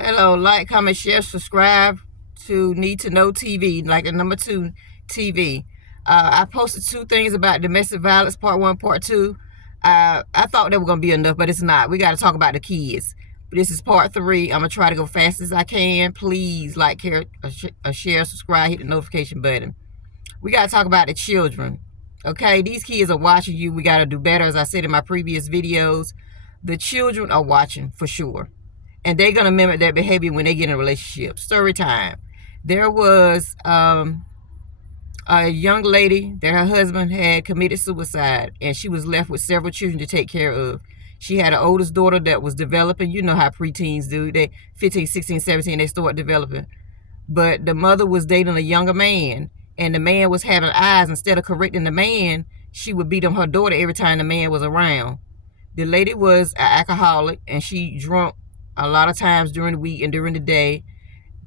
Hello, like, comment, share, subscribe to Need to Know TV, like the number 2 TV. I posted 2 things about domestic violence, part 1, part 2. I thought that were going to be enough, but it's not. We got to talk about the kids. This is part 3. I'm going to try to go fast as I can. Please like, share, subscribe, hit the notification button. We got to talk about the children. Okay, these kids are watching you. We got to do better, as I said in my previous videos. The children are watching for sure. And they're going to mimic that behavior when they get in a relationship. Story time. There was a young lady that her husband had committed suicide, and she was left with several children to take care of. She had an oldest daughter that was developing. You know how preteens do. They 15, 16, 17, they start developing. But the mother was dating a younger man, and the man was having eyes. Instead of correcting the man, she would beat on her daughter every time the man was around. The lady was an alcoholic, and she drunk a lot of times during the week and during the day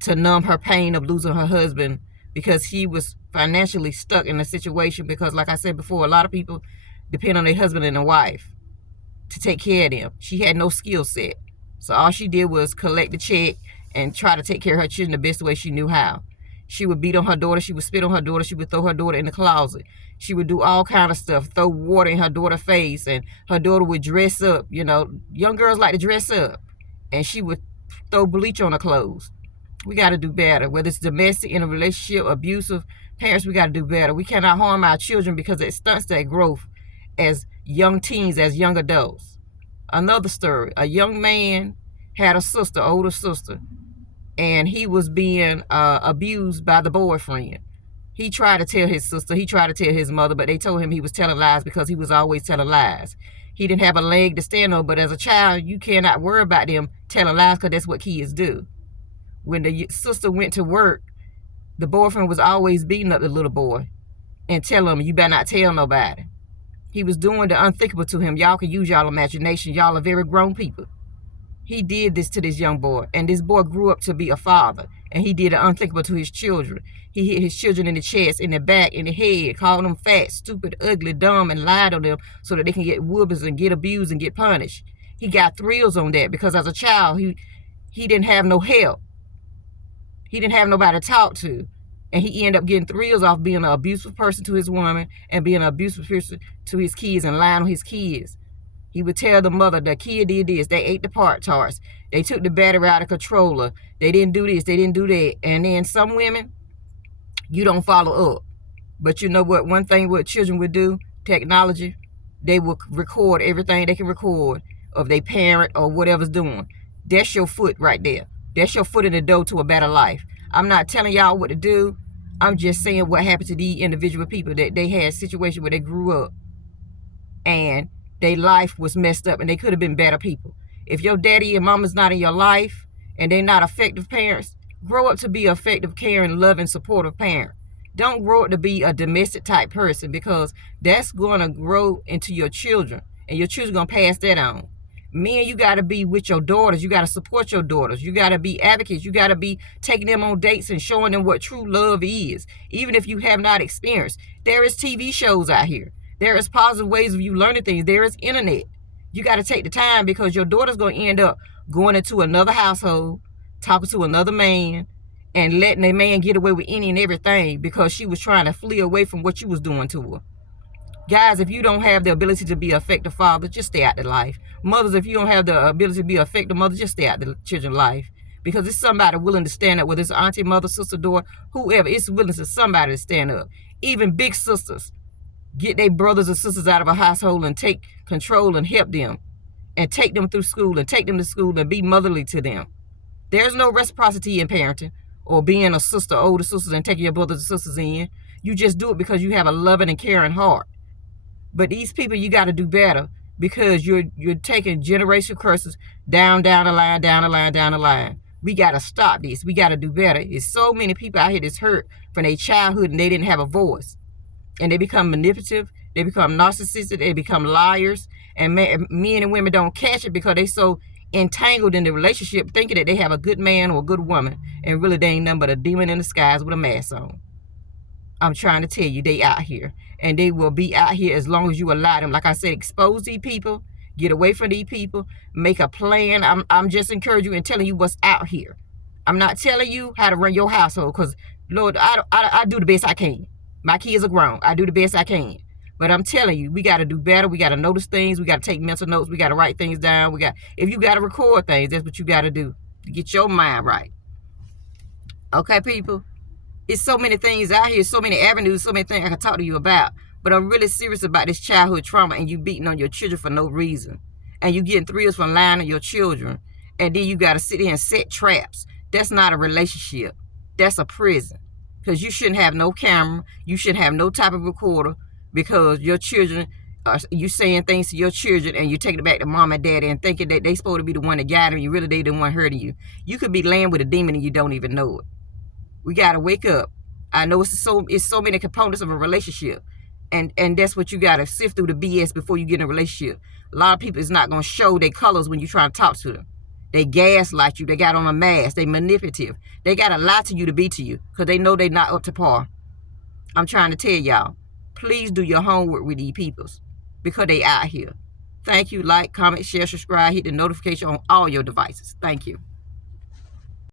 to numb her pain of losing her husband, because he was financially stuck in a situation, because like I said before, a lot of people depend on their husband and their wife to take care of them. She had no skill set, so all she did was collect the check and try to take care of her children the best way she knew how. She would beat on her daughter. She would spit on her daughter. She would throw her daughter in the closet. She would do all kind of stuff, throw water in her daughter's face, and her daughter would dress up. You know, young girls like to dress up, and she would throw bleach on her clothes. We got to do better. Whether it's domestic, in a relationship, abusive parents, we got to do better. We cannot harm our children, because it stunts their growth as young teens, as young adults. Another story. A young man had a sister, older sister, and he was being abused by the boyfriend. He tried to tell his sister, he tried to tell his mother, but they told him he was telling lies, because he was always telling lies. He didn't have a leg to stand on, but as a child, you cannot worry about them telling lies, because that's what kids do. When the sister went to work, the boyfriend was always beating up the little boy and telling him, you better not tell nobody. He was doing the unthinkable to him. Y'all can use y'all imagination. Y'all are very grown people. He did this to this young boy, and this boy grew up to be a father, and he did the unthinkable to his children. He hit his children in the chest, in the back, in the head, called them fat, stupid, ugly, dumb, and lied on them so that they can get whoopings and get abused and get punished. He got thrills on that, because as a child, he didn't have no help. He didn't have nobody to talk to. And he ended up getting thrills off being an abusive person to his woman and being an abusive person to his kids and lying on his kids. He would tell the mother, the kid did this, they ate the Pop-Tarts, they took the battery out of the controller, they didn't do this, they didn't do that. And then some women, you don't follow up. But you know what? One thing what children would do, technology, they will record everything they can record of their parent or whatever's doing. That's your foot right there. That's your foot in the door to a better life. I'm not telling y'all what to do. I'm just saying what happened to these individual people, that they had a situation where they grew up and their life was messed up, and they could have been better people. If your daddy and mama's not in your life and they're not effective parents, grow up to be an effective, caring, loving, supportive parent. Don't grow up to be a domestic type person, because that's going to grow into your children, and your children going to pass that on. Men, you got to be with your daughters. You got to support your daughters. You got to be advocates. You got to be taking them on dates and showing them what true love is. Even if you have not experienced, there is TV shows out here. There is positive ways of you learning things. There is internet. You got to take the time, because your daughter's going to end up going into another household, talking to another man, and letting a man get away with any and everything, because she was trying to flee away from what you was doing to her. Guys, if you don't have the ability to be an effective father, just stay out of life. Mothers, if you don't have the ability to be an effective mother, just stay out of the children's life. Because it's somebody willing to stand up, whether it's auntie, mother, sister, daughter, whoever. It's willing to somebody to stand up. Even big sisters get their brothers and sisters out of a household and take control and help them. And take them through school and take them to school and be motherly to them. There's no reciprocity in parenting or being a sister, older sisters, and taking your brothers and sisters in. You just do it because you have a loving and caring heart. But these people, you got to do better, because you're taking generational curses down the line, down the line, down the line. We got to stop this. We got to do better. There's so many people out here that's hurt from their childhood, and they didn't have a voice. And they become manipulative. They become narcissistic. They become liars. And men and women don't catch it, because they so entangled in the relationship, thinking that they have a good man or a good woman, and really they ain't nothing but a demon in disguise with a mask on. I'm trying to tell you, they out here, and they will be out here as long as you allow them. Like I said, expose these people Get away from these people. Make a plan. I'm just encouraging you and telling you what's out here. I'm not telling you how to run your household because, Lord, I do the best I can. My kids are grown. I do the best I can. But I'm telling you, we got to do better. We got to notice things. We got to take mental notes. We got to write things down. If you got to record things, that's what you got to do to get your mind right. Okay, people? It's so many things out here, so many avenues, so many things I can talk to you about. But I'm really serious about this childhood trauma and you beating on your children for no reason. And you getting thrills from lying to your children. And then you got to sit here and set traps. That's not a relationship. That's a prison. Because you shouldn't have no camera. You shouldn't have no type of recorder. Because your children, you saying things to your children and you taking it back to mom and daddy and thinking that they supposed to be the one that guide them. You really they the one hurting you. You could be laying with a demon and you don't even know it. We got to wake up. I know it's so many components of a relationship. And that's what you got to sift through the BS before you get in a relationship. A lot of people is not going to show their colors when you try to talk to them. They gaslight you. They got on a mask. They manipulative. They got to lie to you to be to you because they know they're not up to par. I'm trying to tell y'all, please do your homework with these peoples because they out here. Thank you. Like, comment, share, subscribe, hit the notification on all your devices. Thank you.